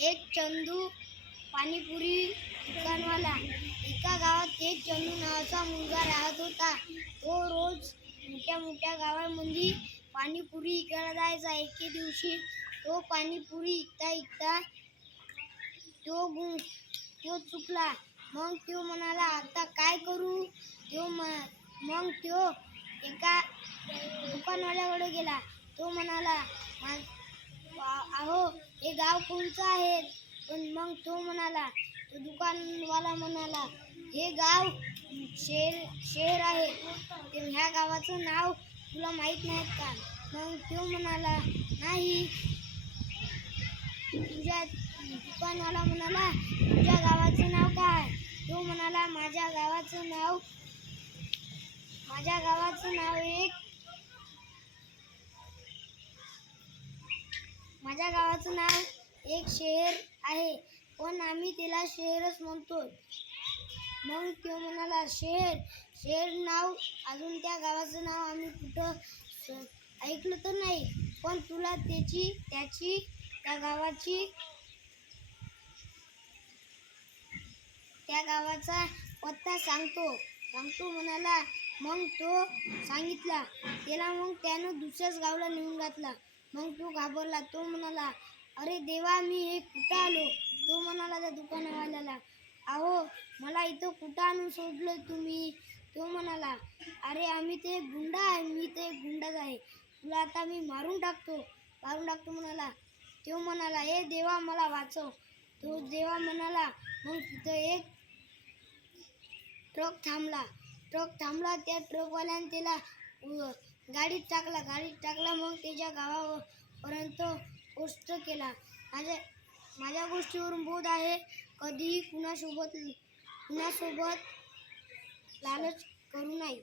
एक चंदू पाणीपुरी दुकानवाला. एका गावात एक चंदू नावाचा मुलगा राहत होता. तो रोज मोठ्या मोठ्या गावांमध्ये पाणीपुरी इकायला जायचा. एके दिवशी तो पाणीपुरी इकता इकता तो गु तो चुकला. मग तो म्हणाला आता काय करू? तो म- मग तो एका दुकानवाल्याकडे गेला. तो म्हणाला "मा- गाव कोणचं आहे? पण मग तो म्हणाला तो दुकानवाला म्हणाला हे गाव शहर शहर आहे. ह्या गावाचं नाव तुला माहीत नाही का? मग तो म्हणाला नाही. तुझ्या दुकानवाला म्हणाला तुझ्या गावाचं नाव काय? तो म्हणाला माझ्या गावाचं नाव माझ्या गावाचं नाव एक माझ्या गावाचं नाव एक शहर आहे पण आम्ही तिला शहरच म्हणतो. मग तो म्हणाला शहर शहर नाव अजून त्या गावाचं नाव आम्ही कुठं ऐकलं तर नाही पण तुला त्याची त्याची त्या गावाची त्या गावाचा पत्ता सांगतो. सांगतो म्हणाला मग तो सांगितला. त्याला मग त्यानं दुसऱ्याच गावाला नेऊन घातला. मग तो घाबरला. तो म्हणाला अरे देवा मी हे कुठं आलो? तो म्हणाला त्या दुकानवाल्याला. अहो मला इथं कुठं आणून सोडलं तुम्ही? तो म्हणाला अरे आम्ही ते गुंडा आहे मी ते गुंडाच आहे. तुला आता मी मारून टाकतो. मारून टाकतो म्हणाला. तो म्हणाला ए देवा मला वाचव. तो देवा म्हणाला मग तिथं एक ट्रक थांबला. ट्रक थांबला त्या ट्रकवाल्याने त्याला गाडीत टाकला गाडीत टाकला मग त्याच्या गावापर्यंत पोस्ट केला. माझ्या माझ्या गोष्टीवरून बोध आहे कधीही कुणासोबत कुणासोबत लालच करू नये.